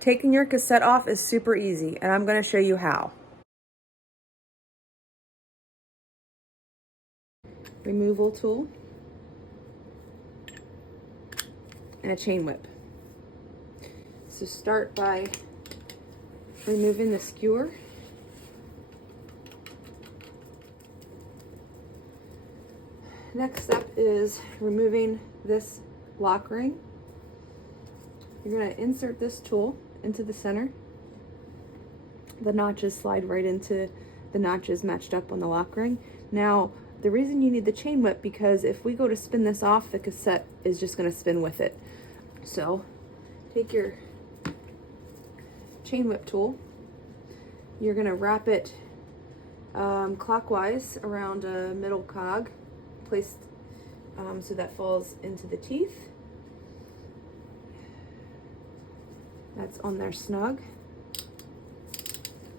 Taking your cassette off is super easy, and I'm going to show you how. Removal tool and a chain whip. So start by removing the skewer. Next step is removing this lock ring. You're going to insert this tool into the center. The notches slide right into the notches matched up on the lock ring. Now, the reason you need the chain whip, because if we go to spin this off, the cassette is just going to spin with it. So take your chain whip tool. You're going to wrap it clockwise around a middle cog, placed so that falls into the teeth. That's on there snug.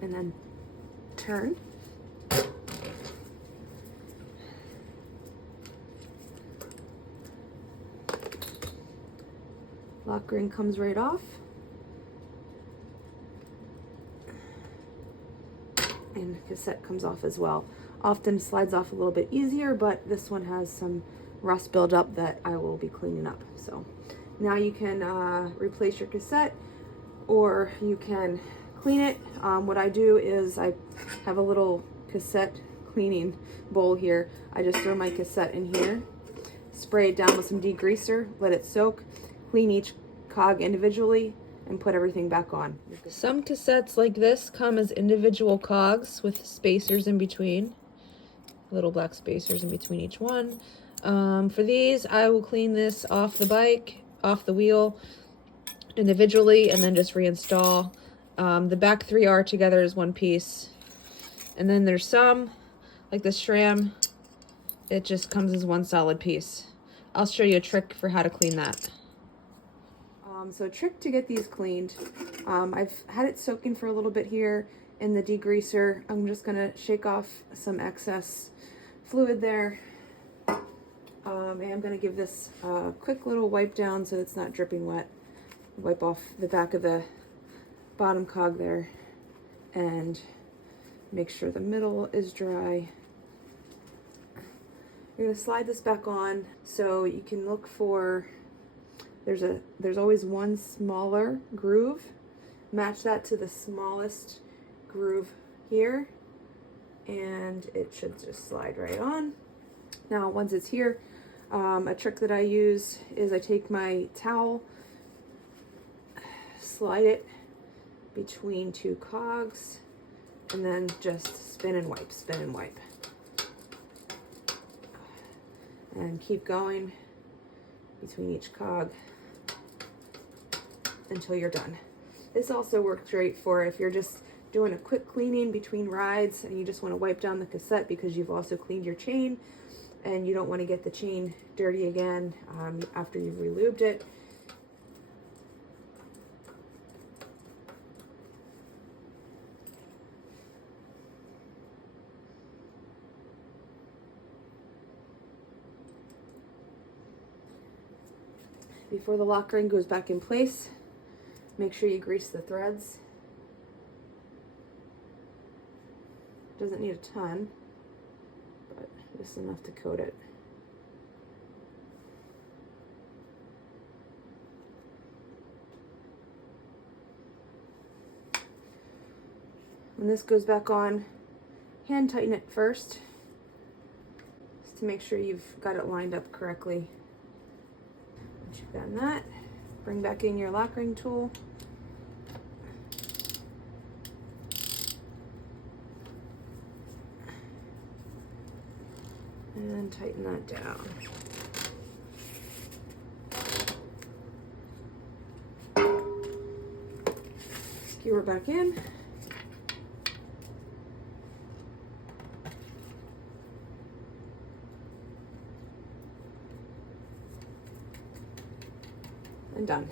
And then turn. Lock ring comes right off. And the cassette comes off as well. Often slides off a little bit easier, but this one has some rust buildup that I will be cleaning up. So now you can replace your cassette, or you can clean it. What I do is I have a little cassette cleaning bowl here. I just throw my cassette in here, spray it down with some degreaser, let it soak, clean each cog individually, and put everything back on. Some cassettes like this come as individual cogs with spacers in between, little black spacers in between each one. For these, I will clean this off the bike, off the wheel, individually, and then just reinstall. The back three are together as one piece. And then there's some, like the SRAM, it just comes as one solid piece. I'll show you a trick for how to clean that. So a trick to get these cleaned, I've had it soaking for a little bit here in the degreaser. I'm just gonna shake off some excess fluid there. And I'm gonna give this a quick little wipe down so it's not dripping wet. Wipe off the back of the bottom cog there and make sure the middle is dry. You're gonna slide this back on so you can look for, there's always one smaller groove. Match that to the smallest groove here and it should just slide right on. Now once it's here, a trick that I use is I take my towel, slide it between two cogs, and then just spin and wipe, spin and wipe. And keep going between each cog until you're done. This also works great for if you're just doing a quick cleaning between rides and you just want to wipe down the cassette because you've also cleaned your chain and you don't want to get the chain dirty again after you've relubed it. Before the lock ring goes back in place, make sure you grease the threads. Doesn't need a ton, but just enough to coat it. When this goes back on, hand tighten it first, just to make sure you've got it lined up correctly. Once you've done that, bring back in your lock ring tool. And tighten that down. Skewer back in. And done.